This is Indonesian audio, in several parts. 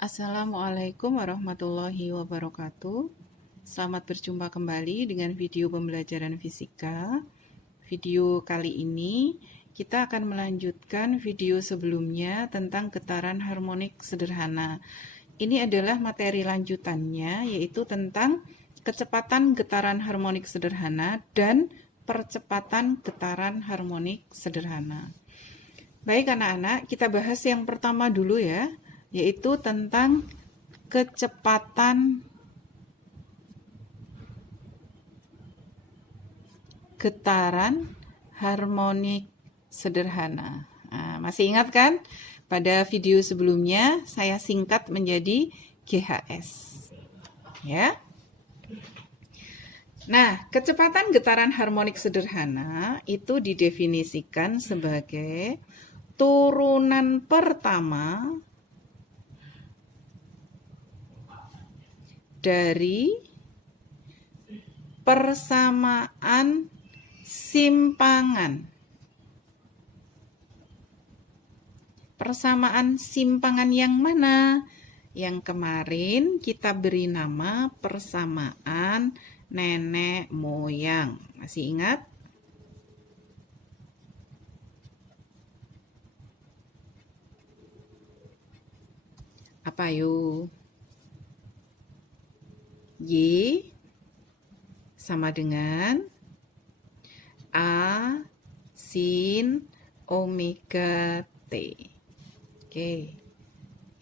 Assalamualaikum warahmatullahi wabarakatuh. Selamat berjumpa kembali dengan video pembelajaran fisika. Video kali ini kita akan melanjutkan video sebelumnya tentang getaran harmonik sederhana. Ini adalah materi lanjutannya, yaitu tentang kecepatan getaran harmonik sederhana dan percepatan getaran harmonik sederhana. Baik anak-anak, kita bahas yang pertama dulu ya, yaitu tentang kecepatan getaran harmonik sederhana. Nah, masih ingat kan? Pada video sebelumnya saya singkat menjadi GHS. Ya. Nah, kecepatan getaran harmonik sederhana itu didefinisikan sebagai turunan pertama dari persamaan simpangan. Persamaan simpangan yang mana? Yang kemarin kita beri nama persamaan nenek moyang. Masih ingat? Apa yuk? Y sama dengan A sin omega T. Oke.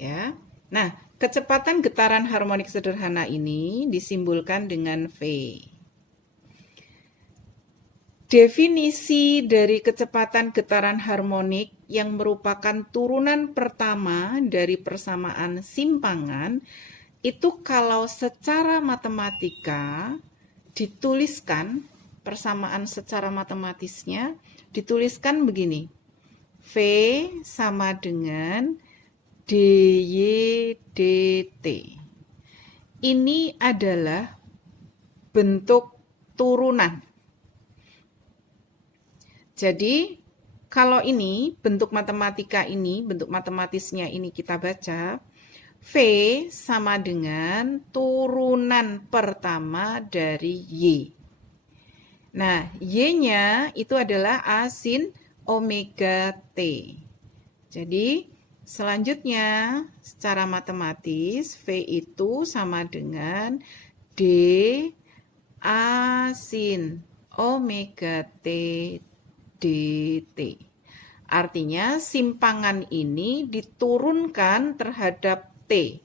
Ya. Nah, kecepatan getaran harmonik sederhana ini disimbolkan dengan V. Definisi dari kecepatan getaran harmonik yang merupakan turunan pertama dari persamaan simpangan itu kalau secara matematika dituliskan, persamaan secara matematisnya dituliskan begini. V sama dengan dy dt. Ini adalah bentuk turunan. Jadi kalau ini bentuk matematika ini, bentuk matematisnya ini kita baca, V sama dengan turunan pertama dari Y. Nah, Y-nya itu adalah A sin omega T. Jadi, selanjutnya secara matematis V itu sama dengan D A sin omega T dt. Artinya simpangan ini diturunkan terhadap T.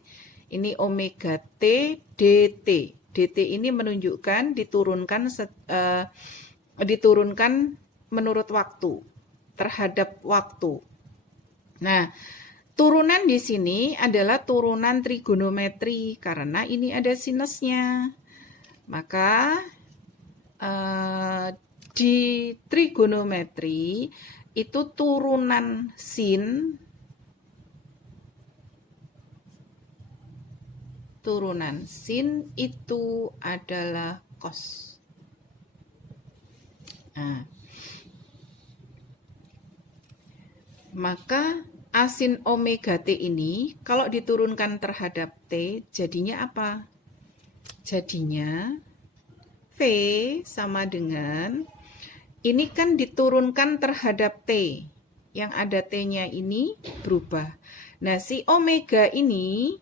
Ini omega T dt. dt ini menunjukkan diturunkan menurut waktu, terhadap waktu. Nah, turunan di sini adalah turunan trigonometri karena ini ada sinusnya. Maka di trigonometri itu turunan sin itu adalah cos. Nah, maka A sin omega T ini kalau diturunkan terhadap T jadinya apa? Jadinya V sama dengan, ini kan diturunkan terhadap T. Yang ada T-nya ini berubah. Nah, si omega ini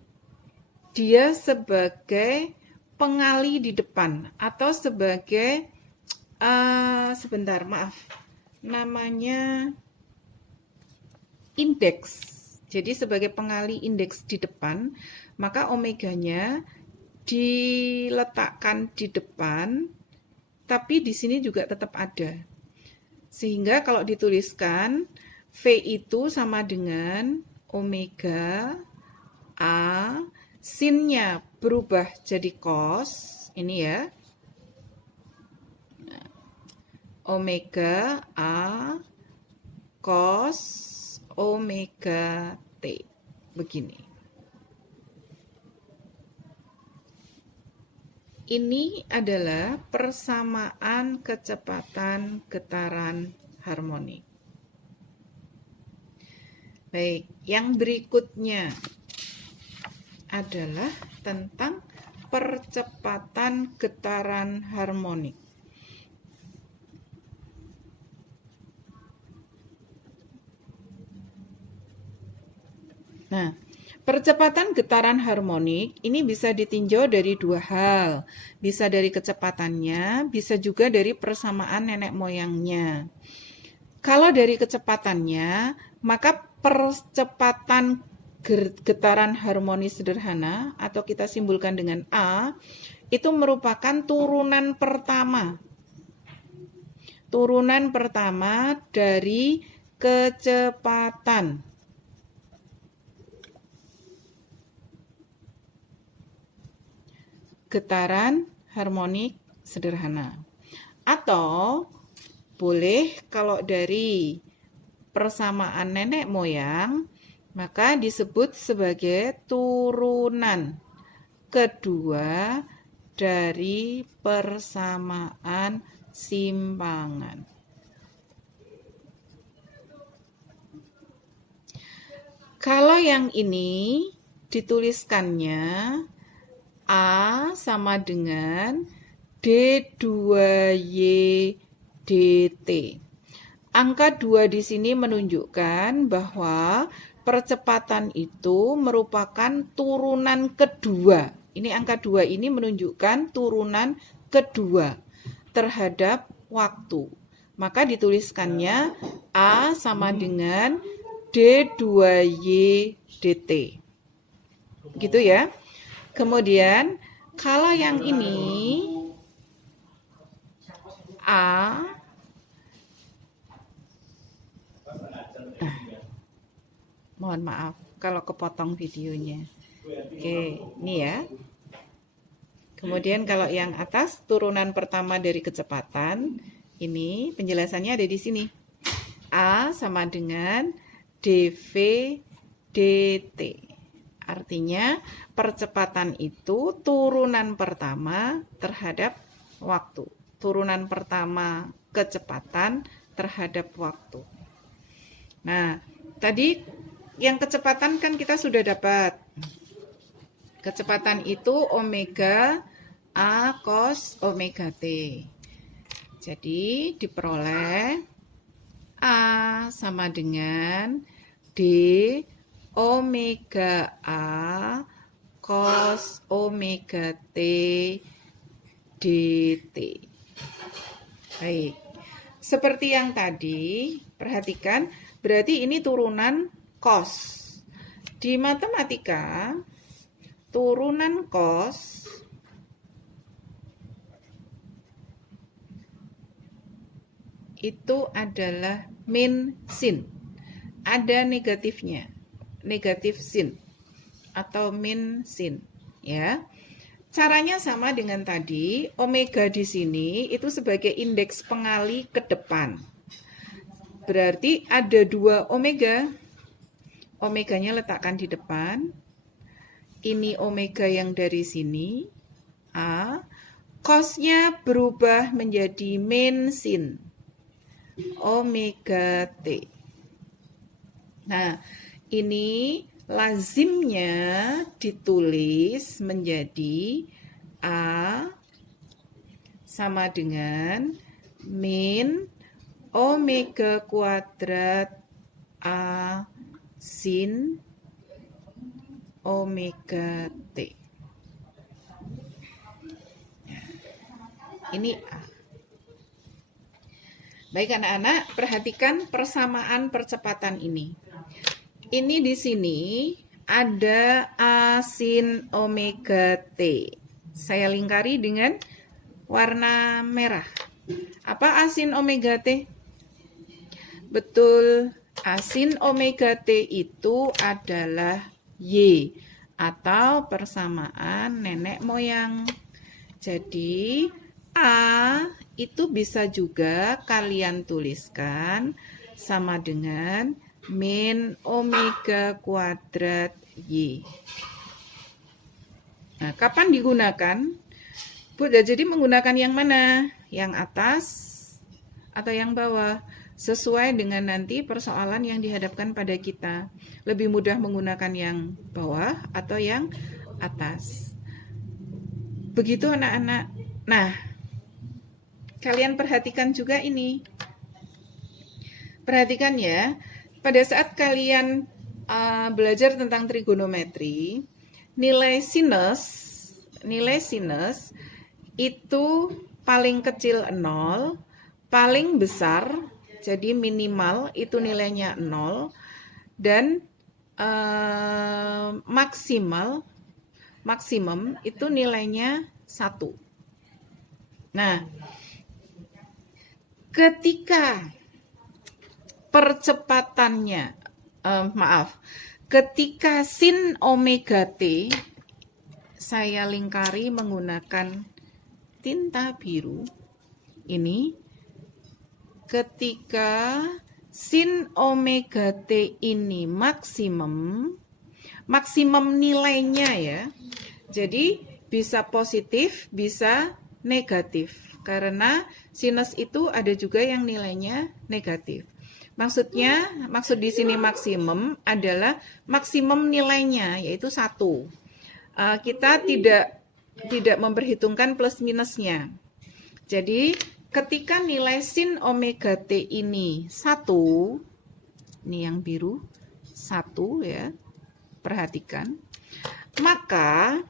dia sebagai pengali di depan atau sebagai sebentar, maaf. Namanya indeks. Jadi sebagai pengali indeks di depan, maka omeganya diletakkan di depan, tapi di sini juga tetap ada. Sehingga kalau dituliskan V itu sama dengan omega A, sinnya berubah jadi cos, ini ya. Omega A cos omega T. Begini. Ini adalah persamaan kecepatan getaran harmonik. Baik, yang berikutnya adalah tentang percepatan getaran harmonik. Nah, percepatan getaran harmonik ini bisa ditinjau dari dua hal. Bisa dari kecepatannya, bisa juga dari persamaan nenek moyangnya. Kalau dari kecepatannya, maka percepatan getaran harmonis sederhana atau kita simbolkan dengan A itu merupakan turunan pertama. Turunan pertama dari kecepatan. Getaran harmonik sederhana. Atau boleh kalau dari persamaan nenek moyang, maka disebut sebagai turunan kedua dari persamaan simpangan. Kalau yang ini dituliskannya A sama dengan D2Y dt. Angka 2 di sini menunjukkan bahwa percepatan itu merupakan turunan kedua. Ini angka 2 ini menunjukkan turunan kedua terhadap waktu. Maka dituliskannya A sama dengan D2Y dt. Gitu ya. Kemudian kalau yang ini A, mohon maaf kalau kepotong videonya. Oke, ini ya. Kemudian kalau yang atas turunan pertama dari kecepatan, ini penjelasannya ada di sini. A sama dengan dv dt. Artinya percepatan itu turunan pertama terhadap waktu. Turunan pertama kecepatan terhadap waktu. Nah, tadi yang kecepatan kan kita sudah dapat. Kecepatan itu omega A cos omega T. Jadi diperoleh A sama dengan D omega A cos omega T dt. Baik. Seperti yang tadi, perhatikan, berarti ini turunan cos. Di matematika, turunan cos itu adalah min sin. Ada negatifnya. Negatif sin atau min sin, ya. Caranya sama dengan tadi, omega di sini itu sebagai indeks pengali ke depan. Berarti ada dua omega. Omeganya letakkan di depan. Ini omega yang dari sini, A. Cosnya berubah menjadi min sin, omega T. Nah, ini lazimnya ditulis menjadi A sama dengan min omega kuadrat A sin omega T. Ini A. Baik anak-anak, perhatikan persamaan percepatan ini. Ini di sini ada A sin omega T. Saya lingkari dengan warna merah. Apa A sin omega T? Betul, A sin omega T itu adalah Y atau persamaan nenek moyang. Jadi A itu bisa juga kalian tuliskan sama dengan min omega kuadrat Y. Nah, kapan digunakan? Bu, jadi menggunakan yang mana? Yang atas atau yang bawah? Sesuai dengan nanti persoalan yang dihadapkan pada kita. Lebih mudah menggunakan yang bawah atau yang atas. Begitu anak-anak. Nah, kalian perhatikan juga ini. Perhatikan ya, pada saat kalian belajar tentang trigonometri, nilai sinus itu paling kecil 0, paling besar, jadi minimal itu nilainya 0, dan maksimum itu nilainya 1. Nah, ketika percepatannya, ketika sin omega t, saya lingkari menggunakan tinta biru. Ini ketika sin omega t ini maksimum nilainya ya. Jadi bisa positif, bisa negatif. Karena sinus itu ada juga yang nilainya negatif. Maksud di sini maksimum adalah maksimum nilainya, yaitu 1. Kita tidak memperhitungkan plus minusnya. Jadi ketika nilai sin omega t ini 1, ini yang biru 1 ya, perhatikan, maka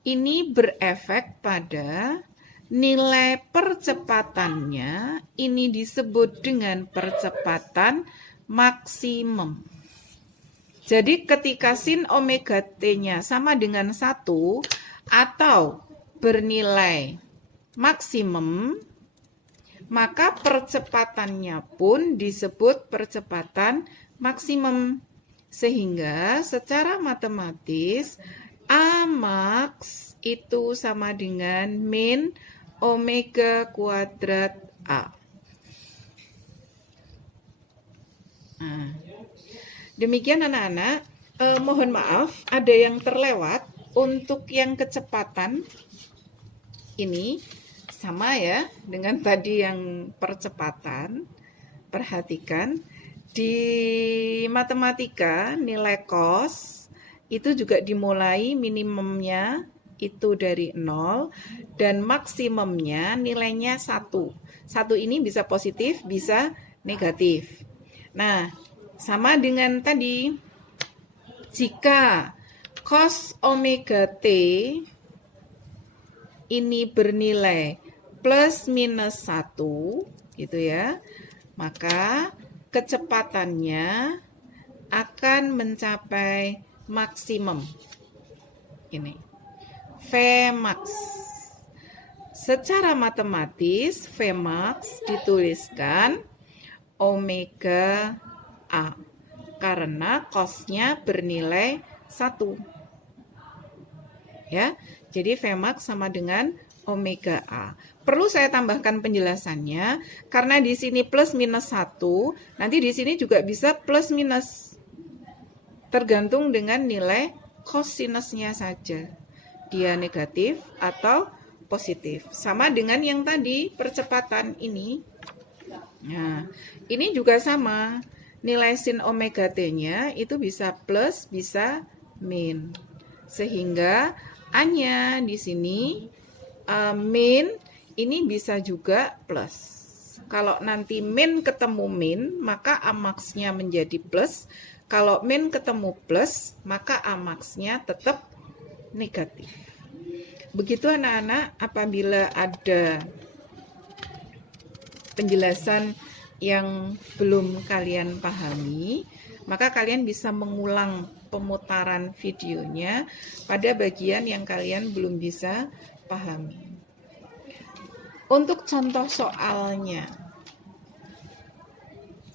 ini berefek pada nilai percepatannya, ini disebut dengan percepatan maksimum. Jadi ketika sin omega t-nya sama dengan 1 atau bernilai maksimum, maka percepatannya pun disebut percepatan maksimum. Sehingga secara matematis A max itu sama dengan min omega kuadrat A. Nah, demikian anak-anak, mohon maaf ada yang terlewat. Untuk yang kecepatan ini sama ya dengan tadi yang percepatan. Perhatikan di matematika nilai cos itu juga dimulai minimumnya itu dari 0 dan maksimumnya nilainya 1. 1 ini bisa positif, bisa negatif. Nah, sama dengan tadi, jika cos omega t ini bernilai plus minus 1, gitu ya, maka kecepatannya akan mencapai maksimum. Ini Vmax. Secara matematis Vmax dituliskan omega A karena cosnya bernilai 1. Ya, jadi Vmax sama dengan omega A. Perlu saya tambahkan penjelasannya karena di sini plus minus 1, nanti di sini juga bisa plus minus. Tergantung dengan nilai cosinusnya saja. Dia negatif atau positif. Sama dengan yang tadi percepatan ini. Nah, ini juga sama. Nilai sin omega t-nya itu bisa plus, bisa min. Sehingga A-nya di sini min, ini bisa juga plus. Kalau nanti min ketemu min, maka A max-nya menjadi plus. Kalau min ketemu plus, maka A max-nya tetap negatif. Begitu anak-anak, apabila ada penjelasan yang belum kalian pahami, maka kalian bisa mengulang pemutaran videonya pada bagian yang kalian belum bisa pahami. Untuk contoh soalnya,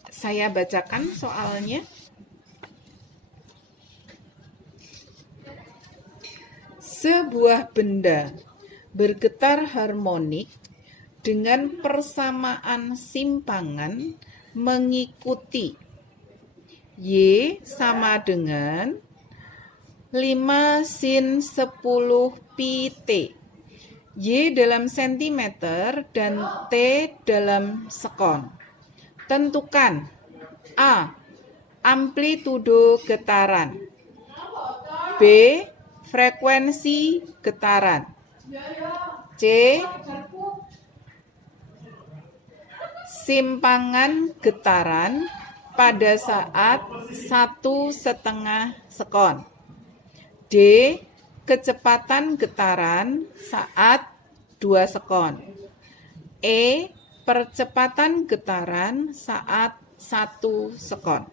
saya bacakan soalnya. Sebuah benda bergetar harmonik dengan persamaan simpangan mengikuti Y sama dengan 5 sin 10 pi T. Y dalam sentimeter dan T dalam sekon. Tentukan A. Amplitudo getaran, B. frekuensi getaran. C. Simpangan getaran pada saat 1,5 sekon. D. Kecepatan getaran saat 2 sekon. E. Percepatan getaran saat 1 sekon.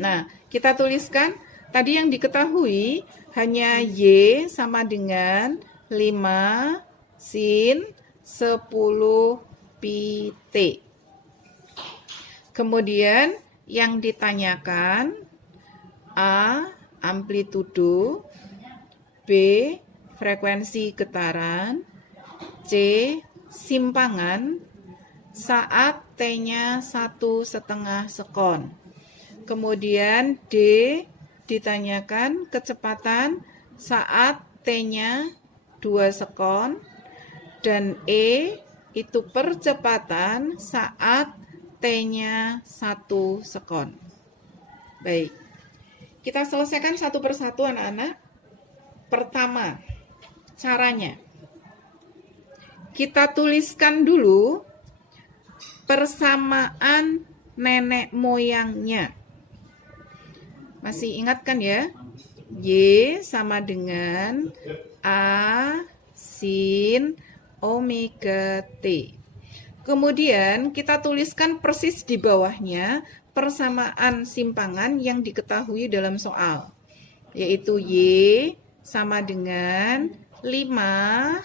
Nah, kita tuliskan tadi yang diketahui hanya Y sama dengan 5 sin 10 pi T. Kemudian yang ditanyakan A. Amplitudo, B. Frekuensi getaran, C. Simpangan saat T-nya 1,5 sekon. Kemudian D. Ditanyakan kecepatan saat T-nya 2 sekon. Dan E. Itu percepatan saat T-nya 1 sekon. Baik, kita selesaikan satu persatu anak-anak. Pertama, caranya. Kita tuliskan dulu persamaan nenek moyangnya. Masih ingat kan ya? Y sama dengan A sin omega T. Kemudian kita tuliskan persis di bawahnya persamaan simpangan yang diketahui dalam soal. Yaitu Y sama dengan 5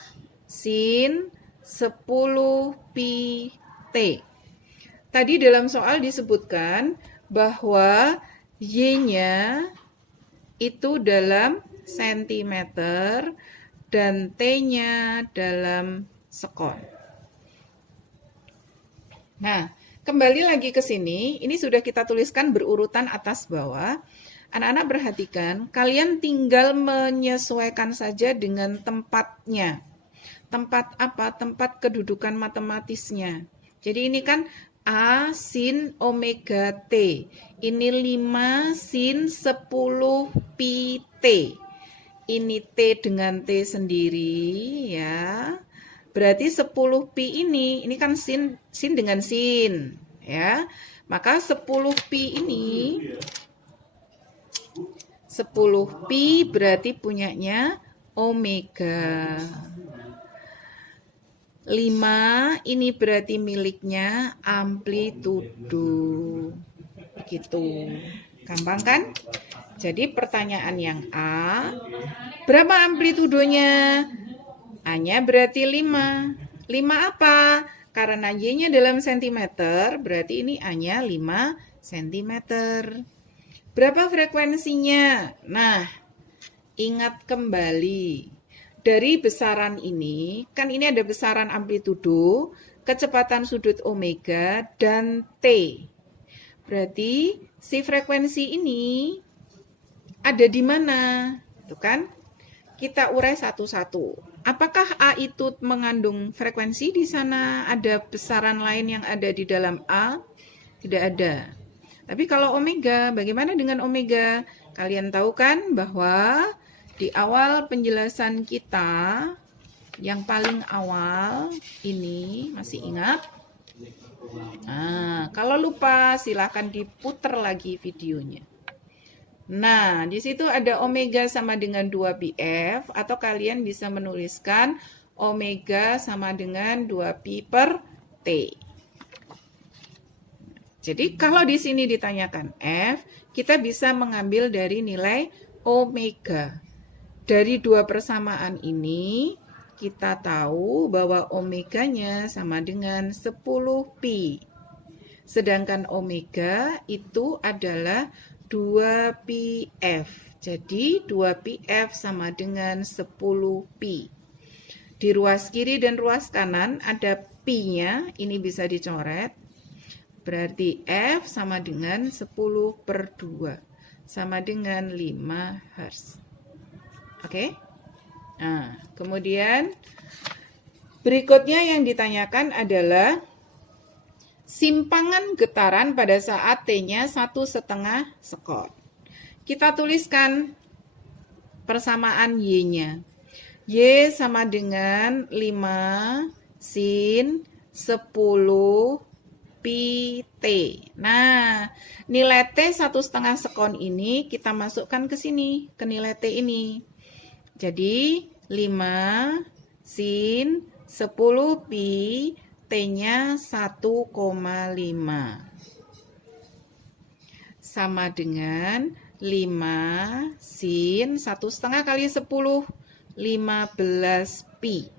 sin 10 pi T. Tadi dalam soal disebutkan bahwa Y-nya itu dalam sentimeter dan T-nya dalam sekon. Nah, kembali lagi ke sini, ini sudah kita tuliskan berurutan atas bawah. Anak-anak perhatikan, kalian tinggal menyesuaikan saja dengan tempatnya. Tempat apa? Tempat kedudukan matematisnya. Jadi ini kan A sin omega T. Ini 5 sin 10 pi T. Ini T dengan T sendiri ya. Berarti 10 pi ini kan sin dengan sin ya. Maka 10 pi ini 10 pi berarti punyanya omega. 5 ini berarti miliknya amplitudo. Begitu. Gampang kan? Jadi pertanyaan yang A, berapa amplitudonya? A-nya berarti 5. 5 apa? Karena Y-nya dalam sentimeter, berarti ini A-nya 5 cm. Berapa frekuensinya? Nah, ingat kembali. Dari besaran ini, kan ini ada besaran amplitudo, kecepatan sudut omega, dan T. Berarti si frekuensi ini ada di mana? Itu kan? Kita urai satu-satu. Apakah A itu mengandung frekuensi di sana? Ada besaran lain yang ada di dalam A? Tidak ada. Tapi kalau omega, bagaimana dengan omega? Kalian tahu kan bahwa di awal penjelasan kita, yang paling awal ini, masih ingat? Nah, kalau lupa silahkan diputar lagi videonya. Nah, di situ ada omega sama dengan 2πf, atau kalian bisa menuliskan omega sama dengan 2pi per T. Jadi kalau di sini ditanyakan F, kita bisa mengambil dari nilai omega. Dari dua persamaan ini, kita tahu bahwa omeganya sama dengan 10 pi. Sedangkan omega itu adalah 2πf. Jadi 2πf sama dengan 10 pi. Di ruas kiri dan ruas kanan ada pi-nya, ini bisa dicoret. Berarti F sama dengan 10 per 2. Sama dengan 5 Hz. Oke? Nah, kemudian berikutnya yang ditanyakan adalah simpangan getaran pada saat T-nya 1,5 sekon. Kita tuliskan persamaan Y-nya. Y sama dengan 5 sin 10 pi T. Nah, nilai T 1,5 sekon ini kita masukkan ke sini, ke nilai T ini. Jadi, 5 sin 10 pi, T-nya 1,5. Sama dengan 5 sin 1,5 kali 10, 15 pi.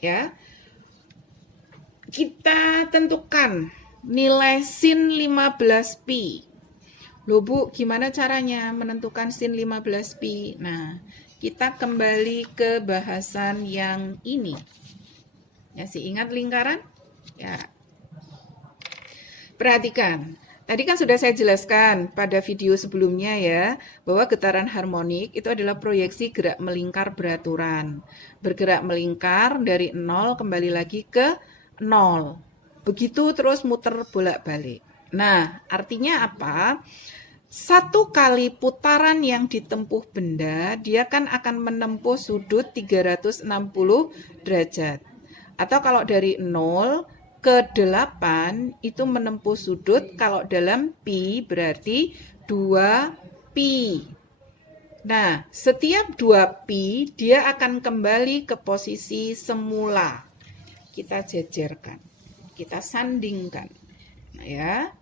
Ya. Kita tentukan nilai sin 15 pi. Loh Bu, gimana caranya menentukan sin 15 pi? Nah, kita kembali ke bahasan yang ini. Ya, masih ingat lingkaran? Ya. Perhatikan. Tadi kan sudah saya jelaskan pada video sebelumnya ya, bahwa getaran harmonik itu adalah proyeksi gerak melingkar beraturan. Bergerak melingkar dari 0 kembali lagi ke 0. Begitu terus muter bolak-balik. Nah, artinya apa? Satu kali putaran yang ditempuh benda, dia kan akan menempuh sudut 360 derajat. Atau kalau dari 0 ke 8 itu menempuh sudut, kalau dalam pi berarti 2 pi. Nah, setiap 2 pi dia akan kembali ke posisi semula. Kita jejerkan, kita sandingkan. Nah, ya.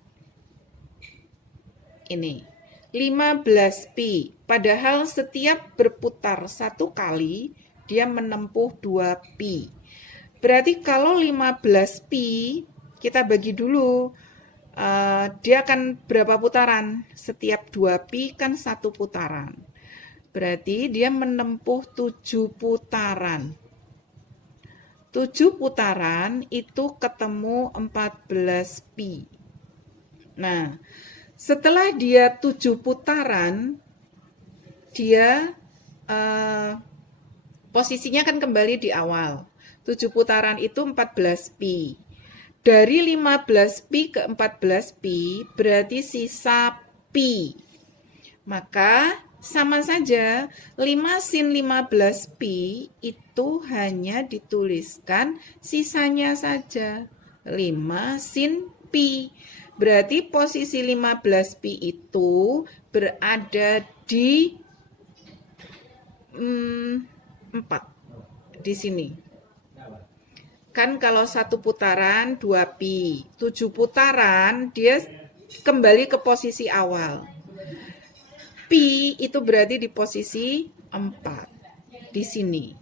Ini 15 pi. Padahal setiap berputar satu kali dia menempuh 2 pi. Berarti kalau 15 pi kita bagi dulu, dia akan berapa putaran? Setiap 2 pi kan 1 putaran. Berarti dia menempuh 7 putaran. 7 putaran itu ketemu 14 pi. Nah, setelah dia 7 putaran, dia posisinya kan kembali di awal. 7 putaran itu 14 pi. Dari 15 pi ke 14 pi berarti sisa pi. Maka sama saja 5 sin 15 pi itu hanya dituliskan sisanya saja 5 sin pi. Berarti posisi 15 pi itu berada di 4 di sini. Kan kalau 1 putaran 2 pi, 7 putaran dia kembali ke posisi awal. Pi itu berarti di posisi 4 di sini.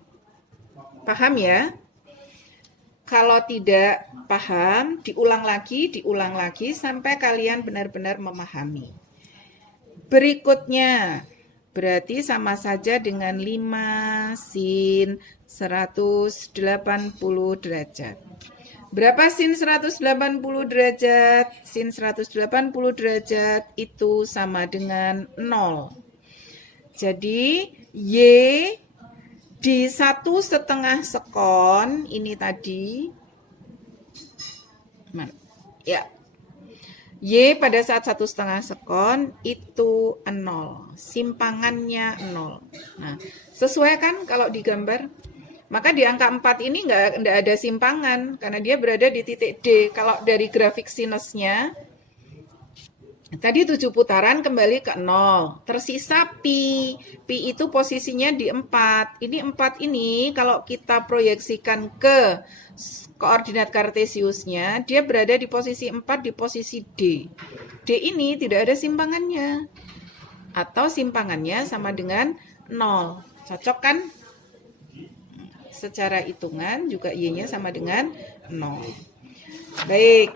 Paham ya? Kalau tidak paham, diulang lagi sampai kalian benar-benar memahami. Berikutnya, berarti sama saja dengan 5 sin 180 derajat. Berapa sin 180 derajat? Sin 180 derajat itu sama dengan 0. Jadi, Y di 1,5 sekon ini tadi, ya, Y pada saat 1,5 sekon itu 0, simpangannya 0. Nah, sesuai kan kalau digambar? Maka di angka 4 ini nggak ada simpangan, karena dia berada di titik D. Kalau dari grafik sinusnya, tadi 7 putaran kembali ke 0. Tersisa pi. Pi itu posisinya di 4. Ini 4 ini kalau kita proyeksikan ke koordinat kartesiusnya, dia berada di posisi 4 di posisi D. D ini tidak ada simpangannya. Atau simpangannya sama dengan 0. Cocok kan? Secara hitungan juga Y-nya sama dengan 0. Baik.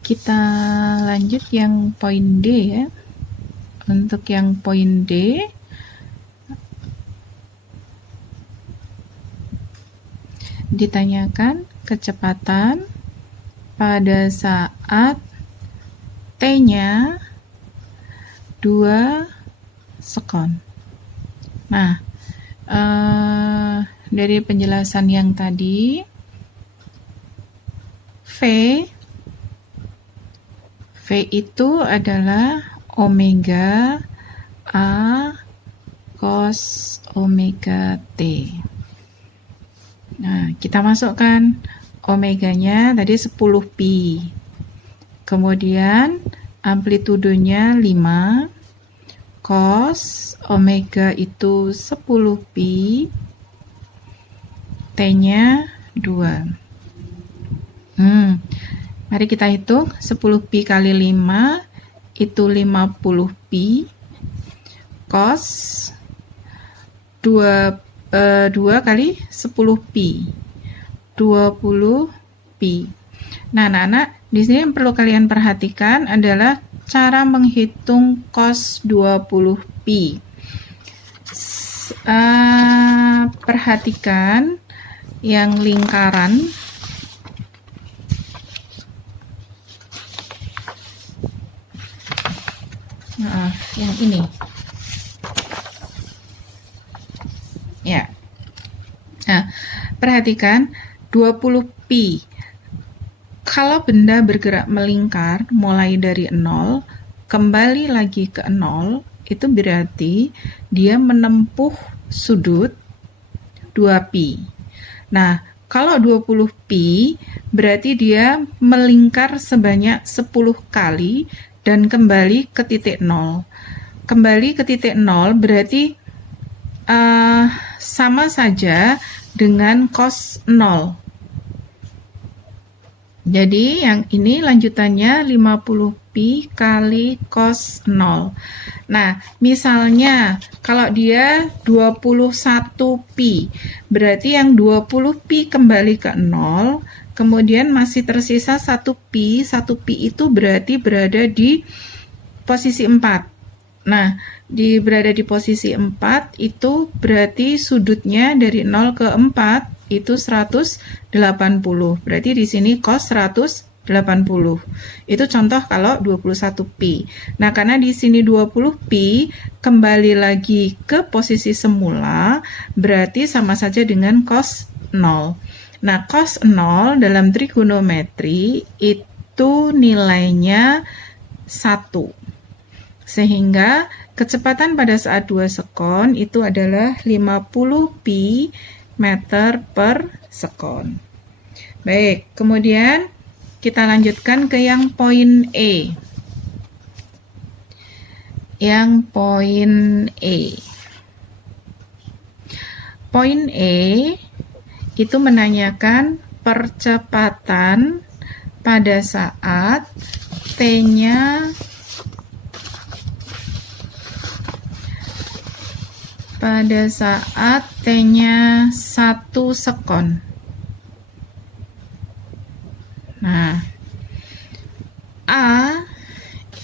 Kita lanjut yang poin D ya. Untuk yang poin D, ditanyakan kecepatan pada saat T-nya 2 sekon. Nah, dari penjelasan yang tadi, V itu adalah omega A cos omega T. Nah, kita masukkan omeganya tadi 10 pi. Kemudian amplitudenya 5. Cos omega itu 10 pi. T-nya 2. Mari kita hitung. 10 pi kali 5 itu 50 pi. Cos 2 kali 10 pi 20 pi. Nah, anak-anak, di sini yang perlu kalian perhatikan adalah cara menghitung cos 20 pi. Perhatikan yang lingkaran. Yang ini. Ya. Nah, perhatikan 20 pi. Kalau benda bergerak melingkar mulai dari 0 kembali lagi ke 0, itu berarti dia menempuh sudut 2 pi. Nah, kalau 20 pi berarti dia melingkar sebanyak 10 kali dan kembali ke titik 0. Kembali ke titik 0 berarti sama saja dengan cos 0. Jadi yang ini lanjutannya 50 pi kali cos 0. Nah, misalnya kalau dia 21 pi, berarti yang 20 pi kembali ke 0, kemudian masih tersisa 1 pi. 1 pi itu berarti berada di posisi 4. Nah, berada di posisi 4 itu berarti sudutnya dari 0 ke 4 itu 180. Berarti di sini cos 180. Itu contoh kalau 21 pi. Nah, karena di sini 20 pi kembali lagi ke posisi semula, berarti sama saja dengan cos 0. Nah, cos 0 dalam trigonometri itu nilainya 1. Sehingga kecepatan pada saat 2 sekon itu adalah 50 pi meter per sekon. Baik, kemudian kita lanjutkan ke yang poin E. Yang poin E. Poin E itu menanyakan percepatan pada saat T-nya pada saat T-nya 1 sekon. Nah, A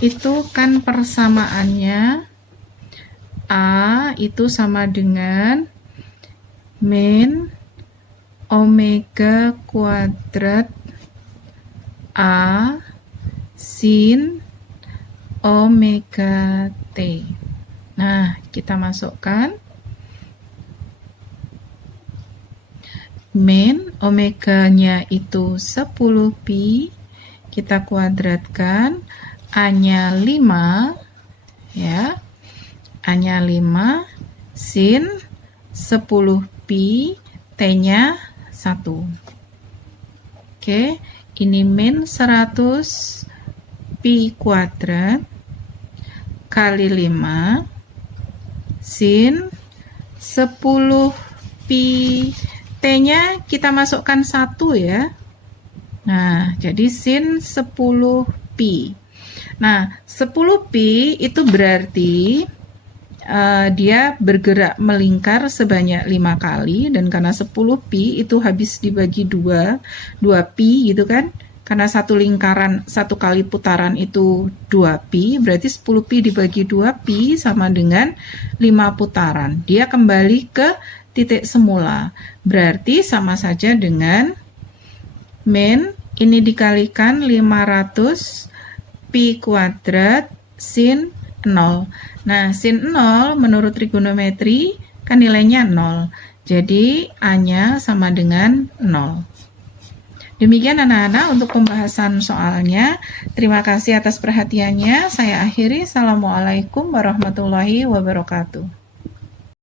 itu kan persamaannya A itu sama dengan min omega kuadrat A sin omega T. Nah, kita masukkan min omeganya itu 10 pi, kita kuadratkan, A-nya 5 ya. A-nya 5 sin 10 pi, T-nya 1. Oke, ini min 100 pi kuadrat kali 5 sin 10 pi. T-nya kita masukkan 1 ya. Nah, jadi sin 10 pi. Nah, 10 pi itu berarti dia bergerak melingkar sebanyak 5 kali, dan karena 10 pi itu habis dibagi 2 pi gitu kan. Karena satu lingkaran, satu kali putaran itu 2 pi, berarti 10 pi dibagi 2 pi sama dengan 5 putaran. Dia kembali ke titik semula. Berarti sama saja dengan min ini dikalikan 500 pi kuadrat sin 0. Nah, sin 0 menurut trigonometri kan nilainya 0. Jadi A-nya sama dengan 0. Demikian anak-anak untuk pembahasan soalnya. Terima kasih atas perhatiannya. Saya akhiri. Assalamualaikum warahmatullahi wabarakatuh.